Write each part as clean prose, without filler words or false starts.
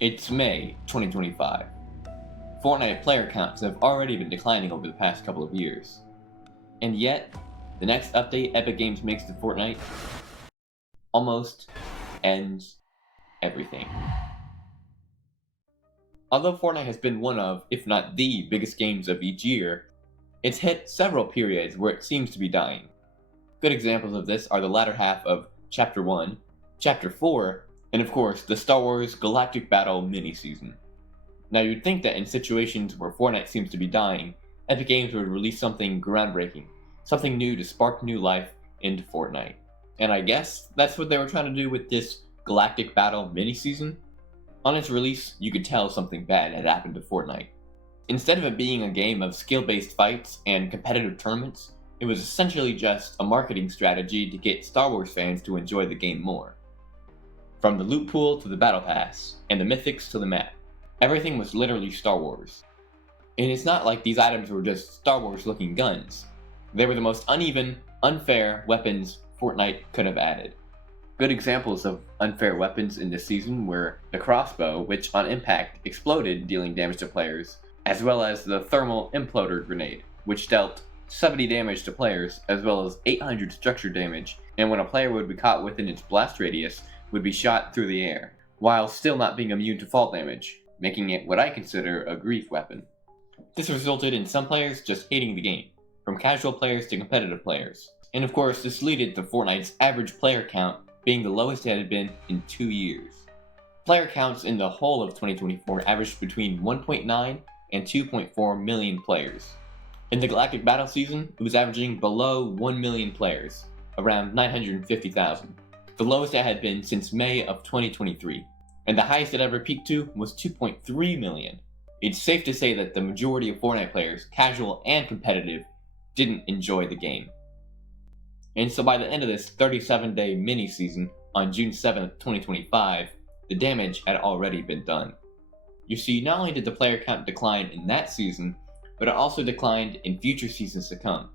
It's May 2025. Fortnite player counts have already been declining over the past couple of years. And yet, the next update Epic Games makes to Fortnite almost ends everything. Although Fortnite has been one of, if not the biggest games of each year, it's hit several periods where it seems to be dying. Good examples of this are the latter half of Chapter 1, Chapter 4, and of course, the Star Wars Galactic Battle mini-season. Now you'd think that in situations where Fortnite seems to be dying, Epic Games would release something groundbreaking, something new to spark new life into Fortnite. And I guess that's what they were trying to do with this Galactic Battle mini-season. On its release, you could tell something bad had happened to Fortnite. Instead of it being a game of skill-based fights and competitive tournaments, it was essentially just a marketing strategy to get Star Wars fans to enjoy the game more. From the loot pool to the battle pass, and the mythics to the map, everything was literally Star Wars. And it's not like these items were just Star Wars looking guns. They were the most uneven, unfair weapons Fortnite could have added. Good examples of unfair weapons in this season were the crossbow, which on impact exploded, dealing damage to players, as well as the thermal imploder grenade, which dealt 70 damage to players, as well as 800 structure damage, and when a player would be caught within its blast radius, would be shot through the air, while still not being immune to fall damage, making it what I consider a grief weapon. This resulted in some players just hating the game, from casual players to competitive players. And of course, this led to Fortnite's average player count being the lowest it had been in 2 years. Player counts in the whole of 2024 averaged between 1.9 and 2.4 million players. In the Galactic Battle season, it was averaging below 1 million players, around 950,000. The lowest it had been since May of 2023, and the highest it ever peaked to was 2.3 million. It's safe to say that the majority of Fortnite players, casual and competitive, didn't enjoy the game. And so by the end of this 37-day mini-season on June 7th, 2025, the damage had already been done. You see, not only did the player count decline in that season, but it also declined in future seasons to come.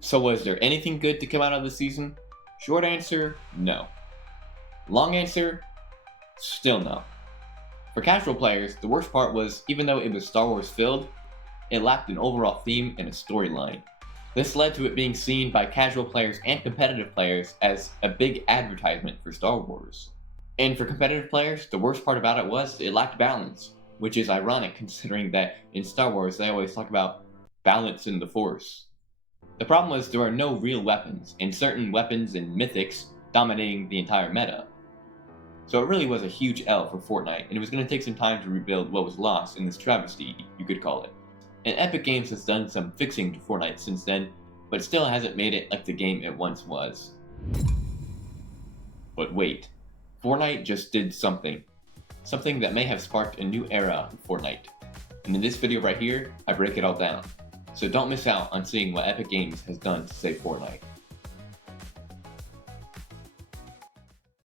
So was there anything good to come out of the season? Short answer, no. Long answer, still no. For casual players, the worst part was, even though it was Star Wars filled, it lacked an overall theme and a storyline. This led to it being seen by casual players and competitive players as a big advertisement for Star Wars. And for competitive players, the worst part about it was it lacked balance, which is ironic considering that in Star Wars they always talk about balance in the Force. The problem was there are no real weapons, and certain weapons and mythics dominating the entire meta. So it really was a huge L for Fortnite, and it was going to take some time to rebuild what was lost in this travesty, you could call it. And Epic Games has done some fixing to Fortnite since then, but it still hasn't made it like the game it once was. But wait, Fortnite just did something. Something that may have sparked a new era in Fortnite. And in this video right here, I break it all down. So don't miss out on seeing what Epic Games has done to save Fortnite.